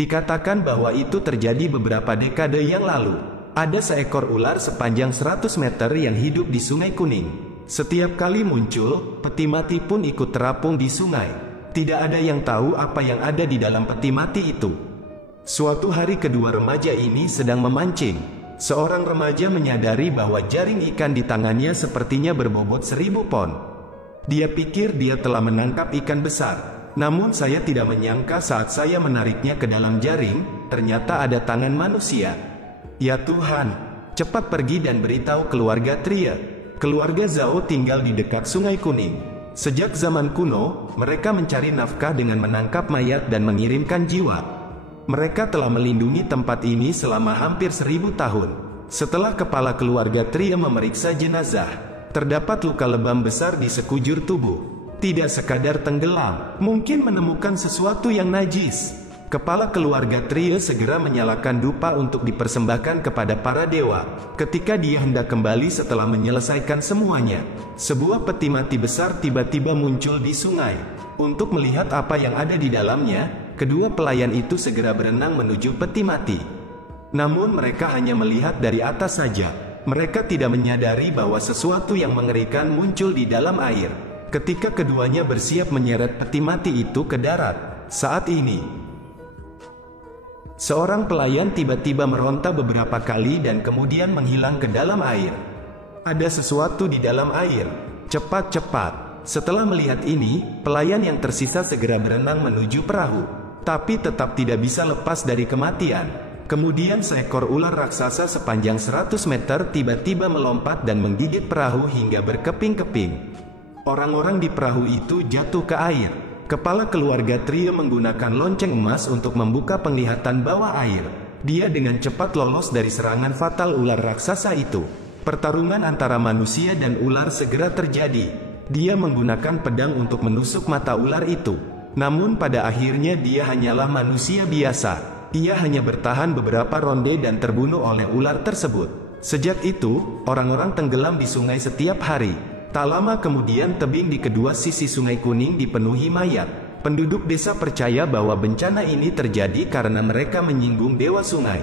Dikatakan bahwa itu terjadi beberapa dekade yang lalu. Ada seekor ular sepanjang 100 meter yang hidup di Sungai Kuning. Setiap kali muncul, peti mati pun ikut terapung di sungai. Tidak ada yang tahu apa yang ada di dalam peti mati itu. Suatu hari kedua remaja ini sedang memancing. Seorang remaja menyadari bahwa jaring ikan di tangannya sepertinya berbobot 1000 pon. Dia pikir dia telah menangkap ikan besar. Namun saya tidak menyangka saat saya menariknya ke dalam jaring, ternyata ada tangan manusia. Ya Tuhan, cepat pergi dan beritahu keluarga Tria. Keluarga Zhao tinggal di dekat Sungai Kuning. Sejak zaman kuno, mereka mencari nafkah dengan menangkap mayat dan mengirimkan jiwa. Mereka telah melindungi tempat ini selama hampir 1000 tahun. Setelah kepala keluarga Tria memeriksa jenazah, terdapat luka lebam besar di sekujur tubuh. Tidak sekadar tenggelam, mungkin menemukan sesuatu yang najis. Kepala keluarga Tria segera menyalakan dupa untuk dipersembahkan kepada para dewa. Ketika dia hendak kembali setelah menyelesaikan semuanya, sebuah peti mati besar tiba-tiba muncul di sungai. Untuk melihat apa yang ada di dalamnya, kedua pelayan itu segera berenang menuju peti mati. Namun mereka hanya melihat dari atas saja. Mereka tidak menyadari bahwa sesuatu yang mengerikan muncul di dalam air. Ketika keduanya bersiap menyeret peti mati itu ke darat. Saat ini, seorang pelayan tiba-tiba meronta beberapa kali dan kemudian menghilang ke dalam air. Ada sesuatu di dalam air. Cepat-cepat. Setelah melihat ini, pelayan yang tersisa segera berenang menuju perahu. Tapi tetap tidak bisa lepas dari kematian. Kemudian seekor ular raksasa sepanjang 100 meter tiba-tiba melompat dan menggigit perahu hingga berkeping-keping. Orang-orang di perahu itu jatuh ke air. Kepala keluarga Tria menggunakan lonceng emas untuk membuka penglihatan bawah air. Dia dengan cepat lolos dari serangan fatal ular raksasa itu. Pertarungan antara manusia dan ular segera terjadi. Dia menggunakan pedang untuk menusuk mata ular itu. Namun pada akhirnya dia hanyalah manusia biasa. Ia hanya bertahan beberapa ronde dan terbunuh oleh ular tersebut. Sejak itu, orang-orang tenggelam di sungai setiap hari. Tak lama kemudian tebing di kedua sisi Sungai Kuning dipenuhi mayat. Penduduk desa percaya bahwa bencana ini terjadi karena mereka menyinggung dewa sungai.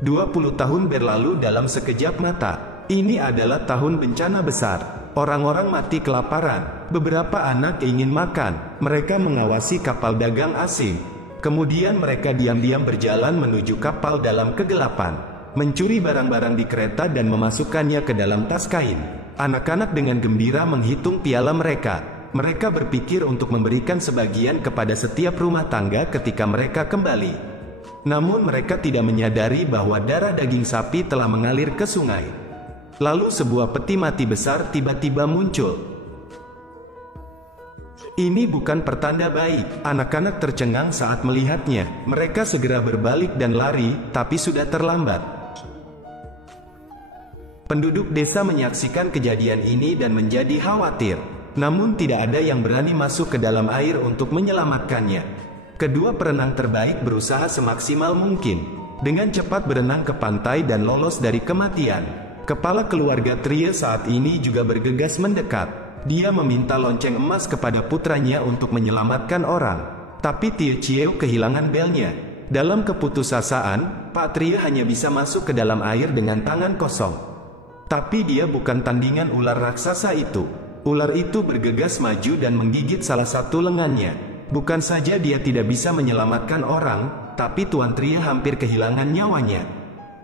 20 tahun berlalu dalam sekejap mata. Ini adalah tahun bencana besar. Orang-orang mati kelaparan. Beberapa anak ingin makan. Mereka mengawasi kapal dagang asing. Kemudian mereka diam-diam berjalan menuju kapal dalam kegelapan, mencuri barang-barang di kereta dan memasukkannya ke dalam tas kain. Anak-anak dengan gembira menghitung piala mereka. Mereka berpikir untuk memberikan sebagian kepada setiap rumah tangga ketika mereka kembali. Namun mereka tidak menyadari bahwa darah daging sapi telah mengalir ke sungai. Lalu sebuah peti mati besar tiba-tiba muncul. Ini bukan pertanda baik. Anak-anak tercengang saat melihatnya. Mereka segera berbalik dan lari, tapi sudah terlambat. Penduduk desa menyaksikan kejadian ini dan menjadi khawatir. Namun tidak ada yang berani masuk ke dalam air untuk menyelamatkannya. Kedua perenang terbaik berusaha semaksimal mungkin. Dengan cepat berenang ke pantai dan lolos dari kematian. Kepala keluarga Tria saat ini juga bergegas mendekat. Dia meminta lonceng emas kepada putranya untuk menyelamatkan orang. Tapi Tie Chieu kehilangan belnya. Dalam keputusasaan, Pak Tria hanya bisa masuk ke dalam air dengan tangan kosong. Tapi dia bukan tandingan ular raksasa itu. Ular itu bergegas maju dan menggigit salah satu lengannya. Bukan saja dia tidak bisa menyelamatkan orang, tapi Tuan Tria hampir kehilangan nyawanya.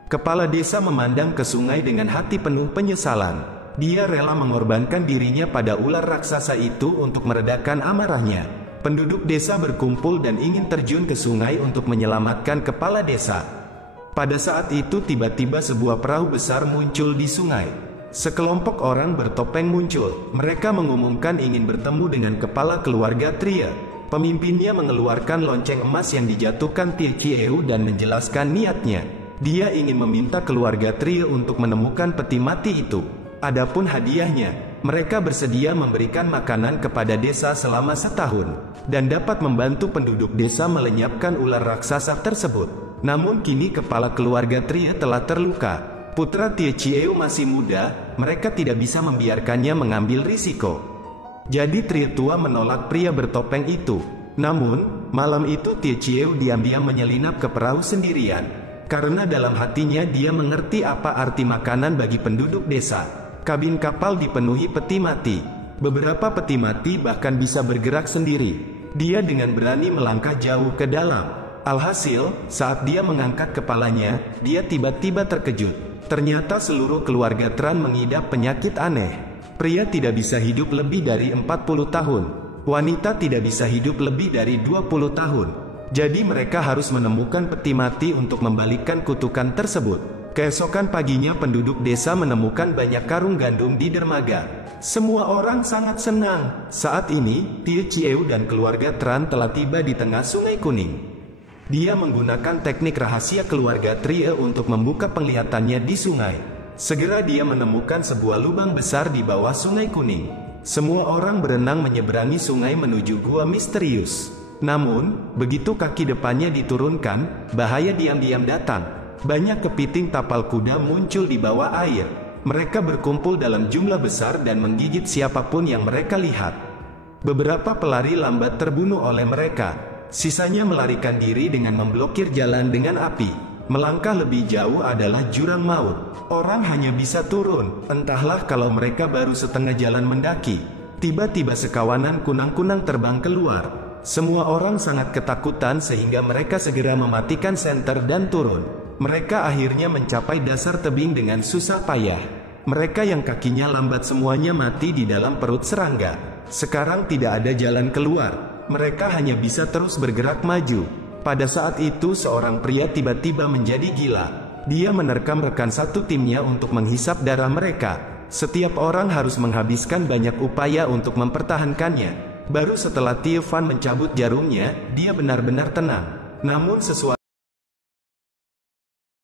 Kepala desa memandang ke sungai dengan hati penuh penyesalan. Dia rela mengorbankan dirinya pada ular raksasa itu untuk meredakan amarahnya. Penduduk desa berkumpul dan ingin terjun ke sungai untuk menyelamatkan kepala desa. Pada saat itu tiba-tiba sebuah perahu besar muncul di sungai. Sekelompok orang bertopeng muncul. Mereka mengumumkan ingin bertemu dengan kepala keluarga Tria. Pemimpinnya mengeluarkan lonceng emas yang dijatuhkan Tie Chieu dan menjelaskan niatnya. Dia ingin meminta keluarga Tria untuk menemukan peti mati itu. Adapun hadiahnya, mereka bersedia memberikan makanan kepada desa selama setahun, dan dapat membantu penduduk desa melenyapkan ular raksasa tersebut. Namun kini kepala keluarga Tria telah terluka. Putra Tie Chieu masih muda, mereka tidak bisa membiarkannya mengambil risiko. Jadi Tria tua menolak pria bertopeng itu. Namun, malam itu Tie Chieu diam-diam menyelinap ke perahu sendirian. Karena dalam hatinya dia mengerti apa arti makanan bagi penduduk desa. Kabin kapal dipenuhi peti mati. Beberapa peti mati bahkan bisa bergerak sendiri. Dia dengan berani melangkah jauh ke dalam. Alhasil, saat dia mengangkat kepalanya, dia tiba-tiba terkejut. Ternyata seluruh keluarga Tran mengidap penyakit aneh. Pria tidak bisa hidup lebih dari 40 tahun. Wanita tidak bisa hidup lebih dari 20 tahun. Jadi mereka harus menemukan peti mati untuk membalikkan kutukan tersebut. Keesokan paginya penduduk desa menemukan banyak karung gandum di dermaga. Semua orang sangat senang. Saat ini, Tie Chieu dan keluarga Tran telah tiba di tengah Sungai Kuning. Dia menggunakan teknik rahasia keluarga Trie untuk membuka penglihatannya di sungai. Segera dia menemukan sebuah lubang besar di bawah Sungai Kuning. Semua orang berenang menyeberangi sungai menuju gua misterius. Namun, begitu kaki depannya diturunkan, bahaya diam-diam datang. Banyak kepiting tapal kuda muncul di bawah air. Mereka berkumpul dalam jumlah besar dan menggigit siapapun yang mereka lihat. Beberapa pelari lambat terbunuh oleh mereka. Sisanya melarikan diri dengan memblokir jalan dengan api. Melangkah lebih jauh adalah jurang maut. Orang hanya bisa turun, entahlah kalau mereka baru setengah jalan mendaki. Tiba-tiba sekawanan kunang-kunang terbang keluar. Semua orang sangat ketakutan sehingga mereka segera mematikan senter dan turun. Mereka akhirnya mencapai dasar tebing dengan susah payah. Mereka yang kakinya lambat semuanya mati di dalam perut serangga. Sekarang tidak ada jalan keluar. Mereka hanya bisa terus bergerak maju. Pada saat itu seorang pria tiba-tiba menjadi gila. Dia menerkam rekan satu timnya untuk menghisap darah mereka. Setiap orang harus menghabiskan banyak upaya untuk mempertahankannya. Baru setelah Tie Fan mencabut jarumnya, dia benar-benar tenang. Namun sesuatu